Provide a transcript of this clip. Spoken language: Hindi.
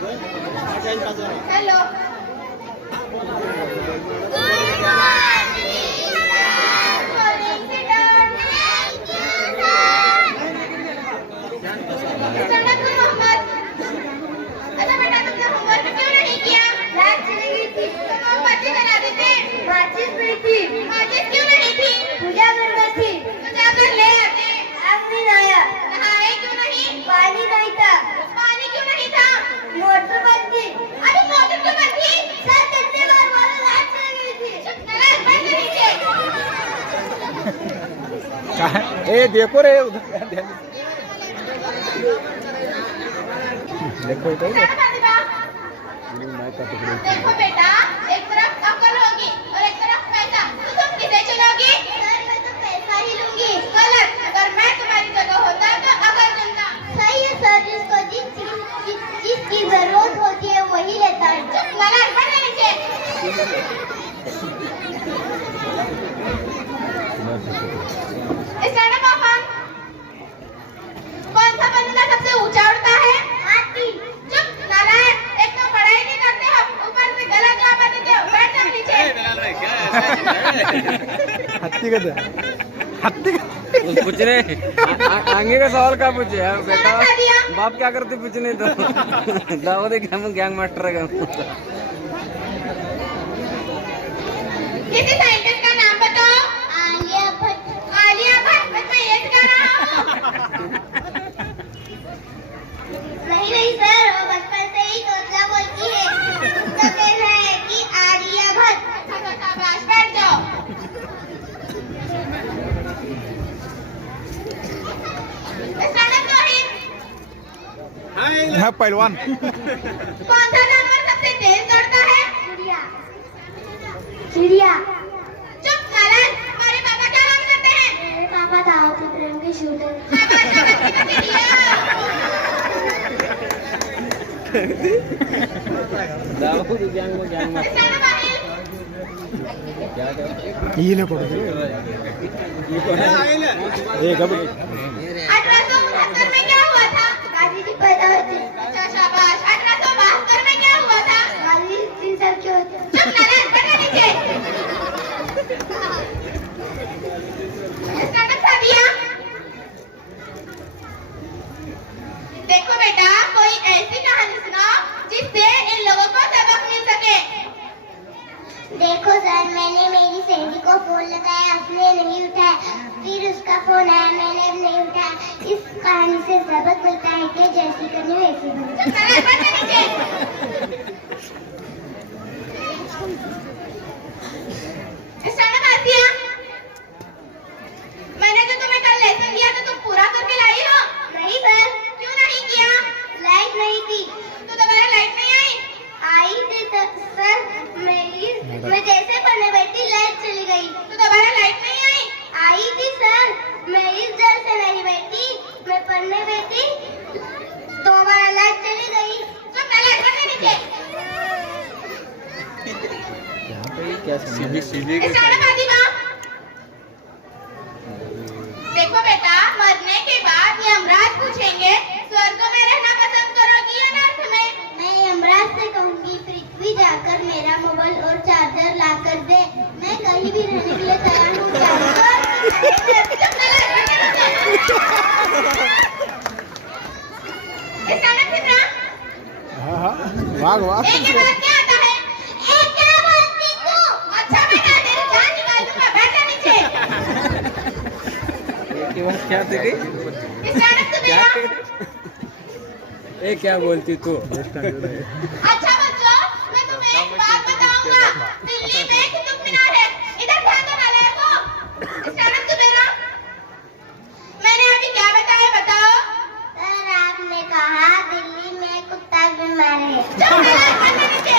हेलो पानी नहीं था। पानी क्यों नहीं था? मोटर बंद थी। अरे मोटर क्यों बंद थी? सर कितने बार बोला लाइट चली गई थी। नल बंद कीजिए। ए देखो रे उधर देखो तो देखो बेटा, एक तरफ अकल होगी और एक तरफ पैसा, तो तुम किसे चुनोगी? सर मैं तो पैसा ही लूंगी। गलत, अगर मैं तुम्हारी जगह होता तो अकल चुनता। सही है सर, जिसको जिस चीज की जरूरत होती है वही लेता है। चुप नलर बंद कीजिए। Stand up on. कौन सा परिंदा सबसे ऊंचा उड़ता है? हाथी। चुप नालायक, एक तो पढ़ाई नहीं करते हो, ऊपर से गलत जवाब देते हो। बैठ जाओ नीचे। हत्ती का हत्ती का पूछ रहे आगे का सवाल क्या पूछे यार बेटा, बाप क्या करते पूछने तो दावत गैंग मास्टर है। किसी साइंटिस्ट का नाम बताओ। आलिया भट्ट। आलिया भट्ट, बस मैं ये कह रहा हूँ। नहीं सर, वो बचपन से ही तोतला बोलती है। उसका कहना है कि आलिया भट्ट। शाबाश, बैठ जाओ। है पहलवान। कौन सा जानवर सबसे तेज दौड़ता है? चिड़िया। चिड़िया। चुप नालायक, हमारे पापा क्या काम करते हैं? मेरे पापा दाव की प्रेम के शूटर। दावत गैंग में गैंग मास्टर ये ले पड़ो ये कब 1869 में क्या हुआ था? गांधी जी पैदा हुए थे। अच्छा शाबाश। 1872 में क्या हुआ था? गांधी जी 3 साल के होते। चुप नालायक, बैठो नीचे। Stand up Sadia. देखो बेटा, कोई ऐसी कहानी सुनाओ जिससे इन लोगों को सबक मिल सके। देखो सर, मैंने मेरी सहेली को फोन लगाया, उसने नहीं उठाया, फिर उसका फोन आया, मैंने भी नहीं उठाया। इस कहानी से सबक मिलता है कि जैसी करनी वैसी बनो। मैंने जो तुम्हें कल लेसन दिया तो तुम पूरा करके लाई हो? नहीं सर। क्यों नहीं किया? लाइट नहीं थी। तो दोबारा लाइट नहीं आई? आई थी सर, मैं जैसे पढ़ने बैठी लाइट चली गई। तो दोबारा लाइट नहीं आई? आई थी सर, मैं इस डर से नहीं बैठी, मैं पढ़ने बैठी, दोबारा लाइट चली गई। चुप नालायक, बैठो नीचे। क्या सीधी देखो बेटा, मरने के बाद यमराज पूछेंगे स्वर्ग में रहना पसंद करोगी या नर्क में? मैं यमराज से कहूंगी पृथ्वी जाकर मेरा मोबाइल और चार्जर ला कर दे, मैं कहीं भी रहने के लिए तैयार हूँ। हाँ वाह वाह। क्या आता है? क्या बोलती तू? अच्छा बेटा, तेरी जान निकाल दूंगा, बैठो नीचे। की बात क्या थी? क्या बोलती तू? अच्छा बच्चों, मैं तुम्हें एक बात बताऊंगा। दिल्ली में कुतुब मीनार है, इधर ध्यान दो नालायकों। स्टैंड अप मेरा। मैंने अभी क्या बताया बताओ? सर आपने कहा दिल्ली में कुत्ता बीमार है। चुप नालायक, बैठो नीचे।